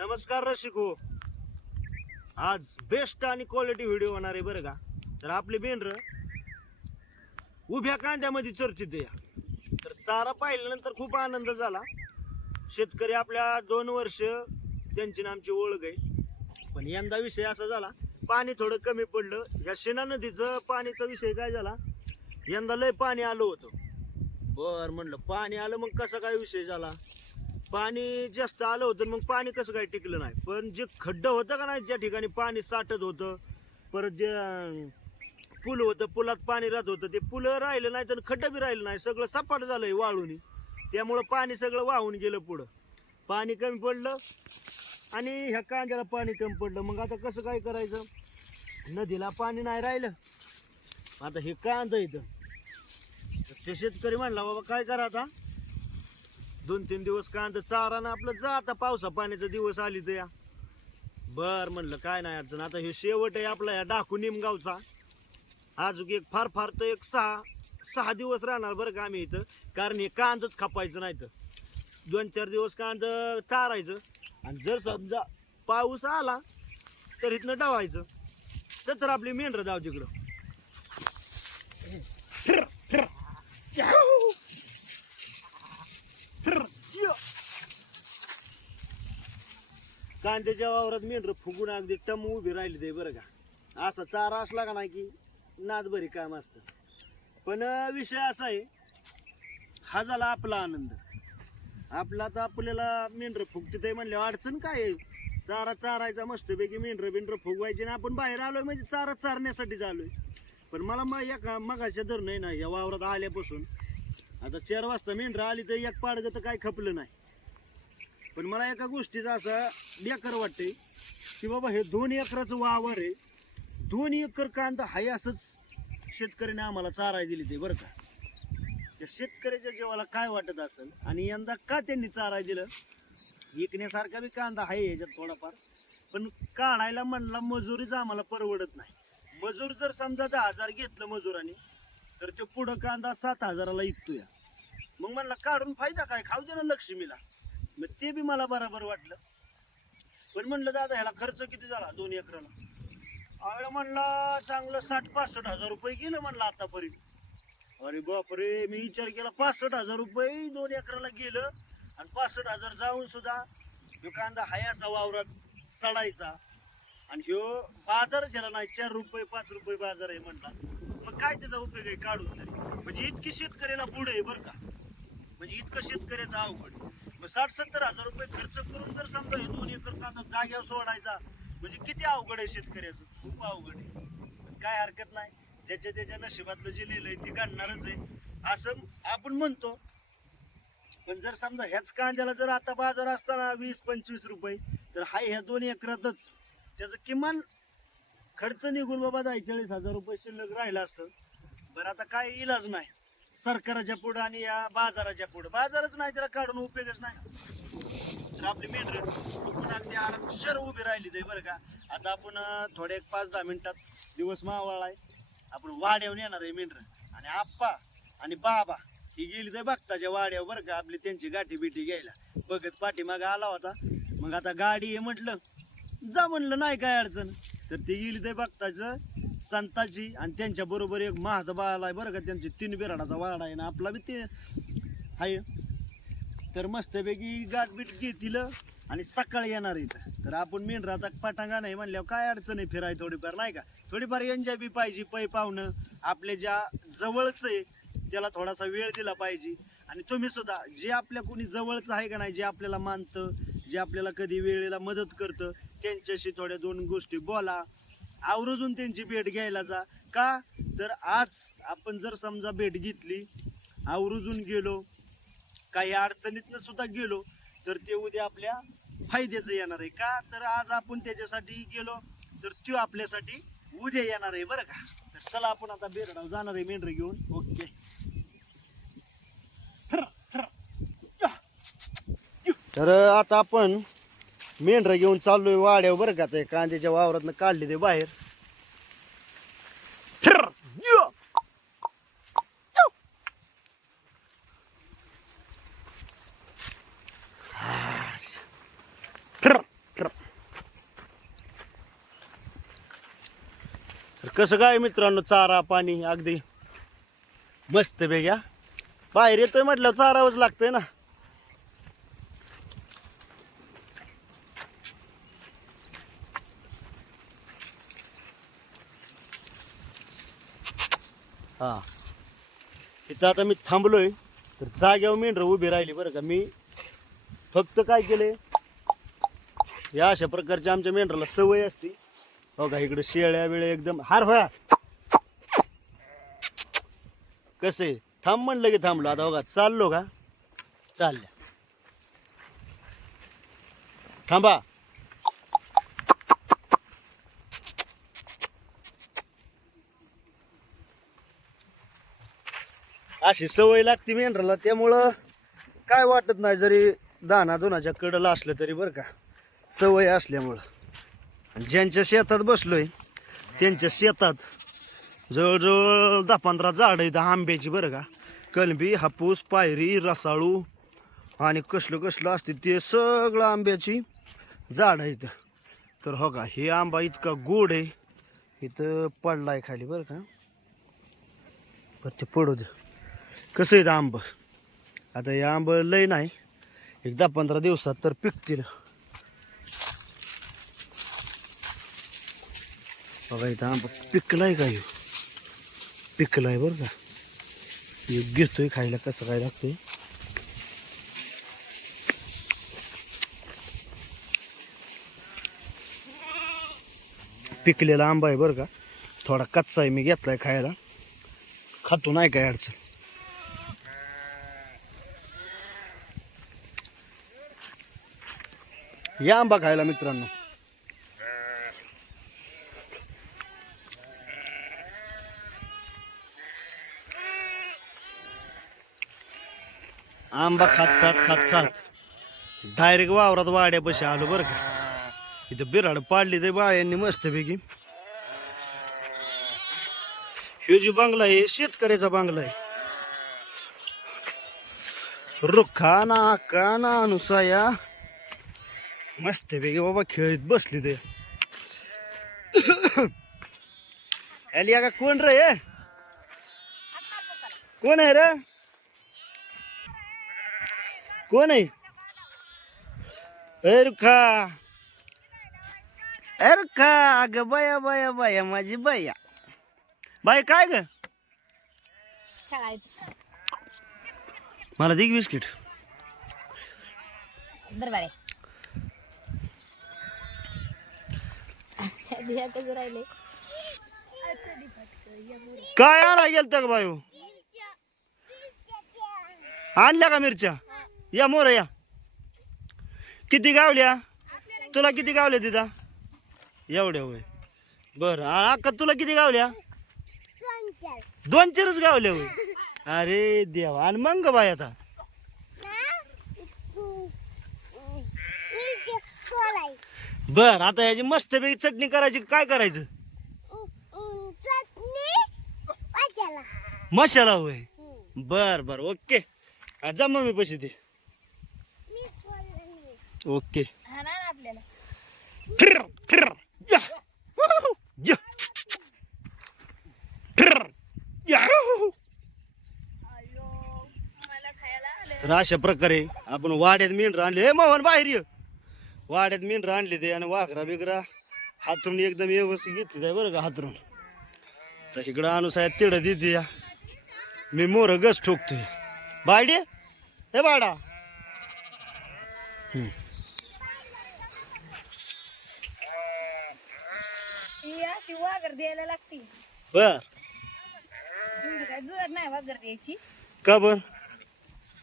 नमस्कार रसिको. आज बेस्ट आणि क्वालिटी व्हिडिओ होणार आहे बरं का. तर आपली मेंढर उभ्या कांद्यामध्ये चरतीत या. तर चारा पाहिल्यानंतर खूप आनंद झाला. शेतकरी आपल्या 2 वर्ष त्यांची ना आमची ओळख आहे. पण यंदा विषय असा झाला, पाणी थोडं कमी पडलं. ह्या शिना नदीचं पाणीचा विषय काय झाला, यंदा लय पाणी आलं होतं. बर म्हणलं पाणी आलं, मग कसा काय विषय झाला. पाणी जास्त आलं होतं, मग पाणी कसं काय टिकलं नाही. पण जे खड्डं होतं का नाही, ज्या ठिकाणी पाणी साठत होतं, परत जे पूल होतं, पुलात पाणी राहत होतं, ते पुलं राहिलं नाही तर खड्डं बी राहिलं नाही. सगळं सपाट झालंय वाळून. त्यामुळं पाणी सगळं वाहून गेलं पुढं. पाणी कमी पडलं आणि ह्या कांद्याला पाणी कमी पडलं. मग आता कसं काय करायचं, नदीला पाणी नाही राहिलं. आता हे कांदा इथं, ते शेतकरी म्हणला बाबा काय करा आता, 2-3 दिवस कांदा चारा ना आपलं जा, आता पावसा पाण्याचा दिवस आली तर या. बर म्हणलं काय नाही अडचण. आता हे शेवट आहे आपला या डाकू निमगावचा. अजून एक फार तर एक 6 दिवस राहणार बरं का आम्ही इथं. कारण हे कांदच खपायचं नाही तर 2-4 दिवस कांद चारायचं. आणि जर समजा पाऊस आला तर इथनं डवायचं. तर आपली मेंढर जाऊ तिकडं. कांद्याच्या वावरात मेंढर फुगून अगदी टम उभी राहिली ते बरं का. असा चारा असला का नाही की नाद बरी काम असतं. पण विषय असा आहे, हा झाला आपला आनंद. आपला तर आपल्याला मेंढर फुगते म्हणल्यावर अडचण काय आहे. चारा चारायचा मस्तपैकी, मेंढर फुगवायची ना आपण बाहेर आलोय म्हणजे चारा चारण्यासाठी आलोय. पण मला मगाच्या धरण आहे ना, या वावरात आल्यापासून आता 4 वाजता मेंढर आली तर एक पाडगं तर काय खपलं नाही. पण मला एका गोष्टीचा असा बेकार वाटतंय की बाबा हे 2 एकराचं वावर आहे, 2 एकर कांदा हाय असंच शेतकऱ्याने आम्हाला चाराय दिली ते बरं का. त्या शेतकऱ्याच्या जीवाला काय वाटत असेल. आणि यंदा का त्यांनी चाराय दिलं, विकण्यासारखा बी कांदा आहे याच्यात थोडाफार. पण काढायला म्हणला मजुरीच आम्हाला परवडत नाही. मजूर जर समजा 10,000 घेतलं मजुरांनी, तर ते पुढं कांदा 7,000ला विकतो या. मग म्हणला काढून फायदा काय, खाऊ दे ना लक्ष्मीला. मग ते बी मला बरोबर वाटलं. पण म्हणलं दादा ह्याला खर्च किती झाला 2 एकराला. आवडा म्हणला चांगलं 60-65 हजार रुपये गेलं म्हणलं आतापर्यंत. अरे बापरे, मी विचार केला 65 हजार रुपये 2 एकराला गेलं. आणि 65 हजार जाऊन सुद्धा ह्यो कांदा हाय असा वावरात सडायचा. आणि ह्यो बाजार झाला नाही, 4 रुपये 5 रुपये बाजार आहे म्हणतात. मग काय त्याचा उपयोग आहे काढून तरी. म्हणजे इतकी शेतकऱ्याला पुढे आहे बरं का. म्हणजे इतकं शेतकऱ्याचं अवघड. मग 60-70 हजार रुपये खर्च करून जर समजा हे 2 एकर कांदा जाग्यावर सोडायचा, म्हणजे किती अवघड आहे शेतकऱ्याचं. खूप अवघड आहे. काय हरकत नाही, ज्याच्या त्याच्या नशिबातलं जे लिहिलंय ते घडणारच आहे असं आपण म्हणतो. पण जर समजा ह्याच कांद्याला जर आता बाजार असताना 20-25 रुपये, तर हाय ह्या 2 एकरातच त्याचं किमान खर्च निघून बाबा 40 हजार रुपये शिल्लक राहिलं असतं. बरं आता काय इलाज नाही सरकाराच्या पुढं आणि या बाजाराच्या पुढं. बाजारच नाही त्याला काढून उपयोगच नाही. तर आपली मेंढर अगदी आरामशीर उभी राहिली ते बरं का. आता आपण थोडे 5-10 मिनिटात दिवस मावळलाय, आपण वाड्यावर येणार आहे मेंढर. आणि आप्पा आणि बाबा ही गेली तर बघताच्या वाड्यावर बरं का. आपली त्यांची गाठी बिठी घ्यायला बघत पाठीमागं आला होता. मग आता गाडी आहे म्हटलं जा, म्हणलं नाही काय अडचण. तर ती गेली ते बघताचं संताची. आणि त्यांच्या बरोबर एक महादबा आलाय बरं का. त्यांची 3 बिराडाचा वाडा आहे ना, आपला बी ते आहे. तर मस्तपैकी गाठबीट घेतील आणि सकाळी येणार इथं. तर आपण मेंढर आता पटांगा नाही म्हणल्यावर काय अडचण आहे फिराय थोडीफार नाही का. थोडीफार एन्जॉय बी पाहिजे. पै पाहुणं आपले ज्या जवळच आहे त्याला थोडासा वेळ दिला पाहिजे. आणि तुम्ही सुद्धा जे आपल्या कोणी जवळचं आहे का नाही, जे आपल्याला मानतं, जे आपल्याला कधी वेळेला मदत करतं, त्यांच्याशी थोड्या 2 गोष्टी बोला. आवर्जून त्यांची भेट घ्यायला जा. का तर आज आपण जर समजा भेट घेतली, आवर्जून गेलो, काही अडचणीतनं सुद्धा गेलो, तर ते उद्या आपल्या फायद्याचं येणार आहे. का तर आज आपण त्याच्यासाठी गेलो तर तो आपल्यासाठी उद्या येणार आहे बरं का. तर चला आपण आता बेरडाव जाणार आहे मेंढर घेऊन. ओके. तर आता आपण मेंढर घेऊन चाललोय वाड्यावर बरं का. ते कांद्याच्या वावरातनं काढले ते बाहेर. कसं काय मित्रांनो, चारा पाणी अगदी मस्त बेग्या. बाहेर येतोय म्हटलं चारावंच लागतंय ना. हा, इथं आता मी थांबलोय तर जाग्यावर मेंढरं उभी राहिली बरं का. मी फक्त काय केलंय, या अशा प्रकारच्या आमच्या मेंढराला सवय असते. हो का, इकडे शेळ्या वेळे एकदम हार होया. कसे थांब म्हणलं की थांबलो. आता बघा चाललो का, चालल्या. थांबा. अशी सवय लागते मेंढराला, त्यामुळं काय वाटत नाही. जरी दाना दोनाच्या कडला असलं तरी बरं का, सवय असल्यामुळं. आणि ज्यांच्या शेतात बसलोय त्यांच्या शेतात जवळजवळ 10-15 झाडं आहेत आंब्याची बरं का. कलबी, हापूस, पायरी, रसाळू आणि कसलं कसलं असते ते सगळं आंब्याची झाड आहेत. तर हो का, हे आंबा इतका गोड आहे. इथं पडलाय खाली बरं का, पण ते पडू दे. कसं आहे आंब, आता हे आंब लय नाही, एक 10-15 दिवसात तर पिकतील. बघा इथं आंबा पिकलाय का, पिकलाय बरं का. घेतोय खायला, कसं काय लागतंय. पिकलेला आंबा आहे बरं का, थोडा कच्चा आहे. मी घेतलाय खायला, खातो नाही काय अडचण. या आंबा खायला मित्रांनो. आंबा खात खात खात खात डायरेक्ट वावरात वाड्यापाशी आलो बरं का. इथं बिराड पाडली ते बायांनी मस्तपैकी. हे जो बांगला आहे शेतकऱ्याचा बांगला आहे. रुखाना काना अनुसाया मस्तपैकी बाबा खेळत बसली ते. एलिया का कोण रे, कोण आहे रे, कोण आहे. रुखा, रुखा. अगं बाया बाया बाया माझी बाया. बाय काय ग, मला दे की बिस्किट. काय आणा गेलत का बायो, आणल्या का मिरच्या. या मोर या. किती गावल्या तुला, किती गावल्या तिथं, एवढ्या होय. बर अक्का तुला किती गावल्या, 2-4च गावल्या होय. अरे देवा. आणि मग बाय आता बर, आता याची मस्तपैकी चटणी करायची. काय करायचं, मसाला होय. बर बर ओके. जा मम्मी पैसे दे. ओके. तर अशा प्रकारे आपण वाड्यात मेंढर आणले. हे मोहन बाहेर ये. वाड्यात मेंढर आणले ते आणि वाघरा बिगरा हातरून एकदम व्यवस्थित घेतली आहे बरं का, हातरून. तर इकडं अनुसाय तिड देते या. मी मोर गस ठोकतोय. बायडे हे बाडा. अशी वागर द्यायला लागते. बर, काय जुळत नाही वागर द्यायची. का बर,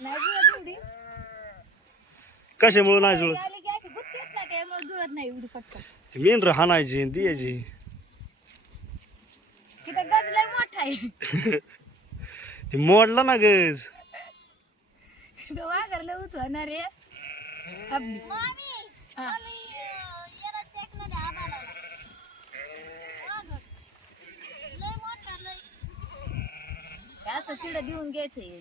नाही जुळत एवढी. कशामुळे नाही जुळत, आली की अशी गुत्तेच ना, त्यामुळे जुळत नाही एवढी पटकन. मेंढर हाणायची द्यायची. तिथं गज लय मोठा आहे. ते मोडला ना गज. तो वागर लय उचवणार आहे आपली. हा. असं तिडं देऊन घ्यायचंय.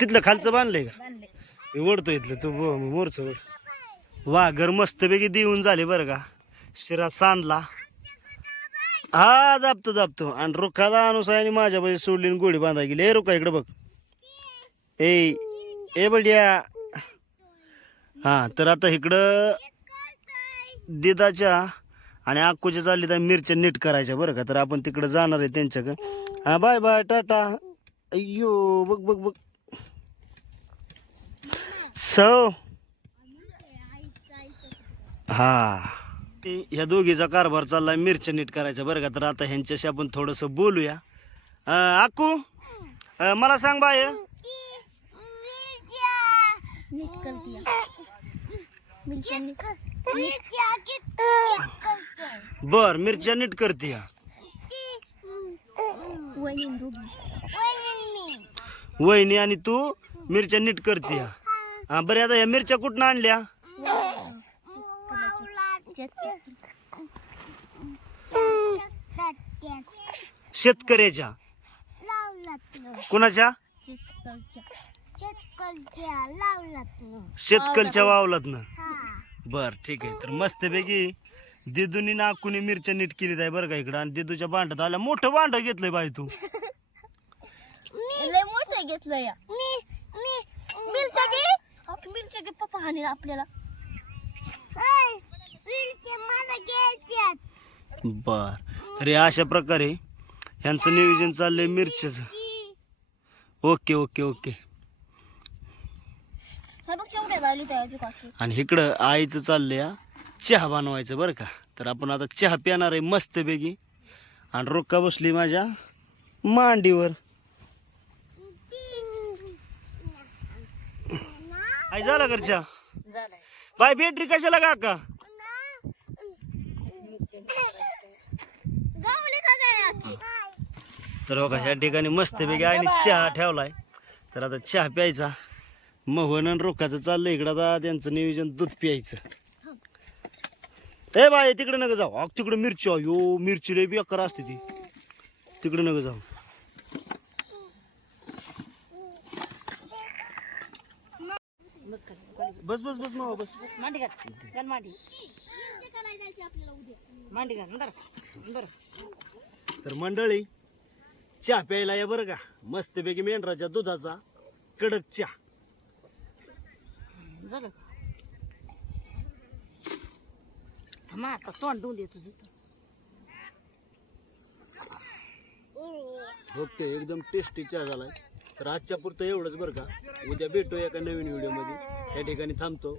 तिथलं खालचं बांधलंय का, बांधले. मी ओढतो इथलं तू मोरच ओढ. वाघर मस्तपैकी देऊन झाले बरं का. शिरा सांदला. हा दाबतो आणि रुखाला अनुसायाने माझ्या पाशी सोडली आणि गोडी बांधा गेली. ए रुका इकडे बघ. ए बड्या. हा तर आता इकडं दिदाच्या आणि अक्कूच्या चालली तर मिरच्या नीट करायच्या बरं का. तर आपण तिकडं जाणार आहे त्यांच्याकडं. हा बाय बाय टाटा. अय्यो बघ बघ बघ. सौ हा ह्या दोघीचा कारभार चाललाय मिरच्या नीट करायचा बरं का. तर आता ह्यांच्याशी आपण थोडंसं बोलूया. अक्कू मला सांग बाय. बर मिरच्या नीट करते. वहिनी आणि तू मिरच्या नीट करते. हा बरे आता या मिरच्या कुठनं आणल्या. शेतकऱ्याच्या. कुणाच्या. शेतकऱ्याच्या वावलातनं. बर ठीक आहे. तर मस्तपैकी दिदूनी नाकुनी मिरच्या नीट केली आहे बरं का इकडं. आणि दिदूच्या भांड्यात आल्या मोठं भांड घेतलंय बाई तू. लय मोठं घेतलं या. मिरच्या घे पप्पा हानी आपल्याला. बर तर अशा प्रकारे ह्यांचं नियोजन चाललंय मिरच्याचं. Okay okay okay. आणि इकडं आईचं चाललंय चहा बनवायचं बरं का. तर आपण आता चहा पिणार आहे मस्तपैकी. आणि रोक्का बसली माझ्या मांडीवर. आई झाला कर चहा. बाय बॅटरी कशाला काका. तर बघा ह्या ठिकाणी मस्तपैकी आईने चहा ठेवलाय. तर आता चहा प्यायचा. मोहन आणि रोखाचं चाललंय इकडं. आता त्यांचं नियोजन दूध प्यायचं. ए बाय तिकडे नका जाऊ. अग तिकडे मिरची. अयो मिरची लय बेकार असते ती. तिकडे नका जाऊ. बस बस बस मावा बस. तर मंडळी चहा प्यायला या बरं का. मस्तपैकी मेंढराच्या दुधाचा कडक चहा. तोंड धुवून दे तुझं. ओके एकदम टेस्टी चहा झालाय. तर आजच्या पुरतं एवढंच बरं का. उद्या भेटू एका नवीन व्हिडिओ मध्ये. त्या ठिकाणी थांबतो.